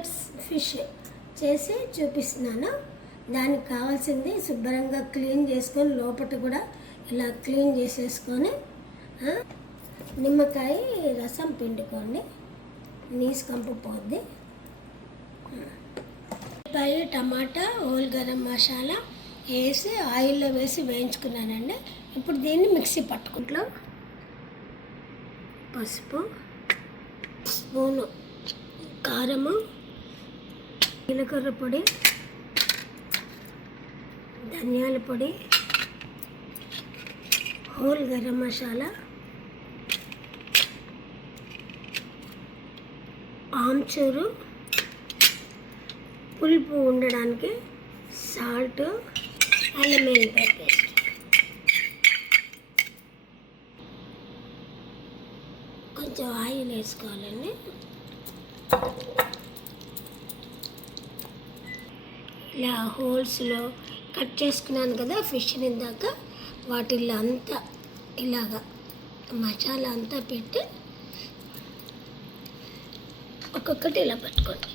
Cutlets fish చేసి చూపిస్తున్నాను. దానికి కావాల్సింది శుభ్రంగా క్లీన్ చేసుకొని లోపల కూడా ఇలా క్లీన్ చేసేసుకొని నిమ్మకాయ రసం పిండుకోండి, నీసు కంపు పోద్ది. ఉల్లిపాయ, టమాటా, హోల్ గరం మసాలా వేసి ఆయిల్లో వేసి వేయించుకున్నానండి. ఇప్పుడు దీన్ని మిక్సీ పట్టుకుంట్లో పసుపు, స్పూను కారము, జీలకర్ర పొడి, ధనియాల పొడి, హోల్ గరం మసాలా, ఆమ్చూరు, పులుపు ఉండడానికి సాల్ట్, అల్లం వెల్లిపాయ పేస్ట్. కొంచెం ఆయిల్ వేసుకోవాలండి. ఇలా హోల్స్లో కట్ చేసుకున్నాను కదా ఫిష్ ఇందాక, వాటిల్లో అంతా ఇలాగా మసాలా అంతా పెట్టి ఒక్కొక్కటి ఇలా పెట్టుకోండి.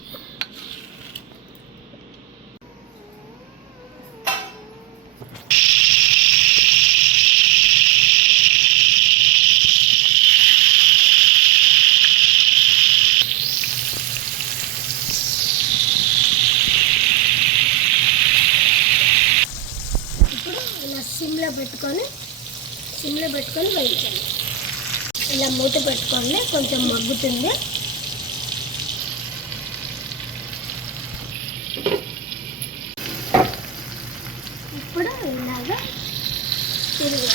ఇప్పుడు ఇలా సిమ్లో పెట్టుకొని వేయించండి. ఇలా మూత పెట్టుకోండి, కొంచెం మగ్గుతుంది. ఇప్పుడు ఇలాగా తిరుగుతుంది.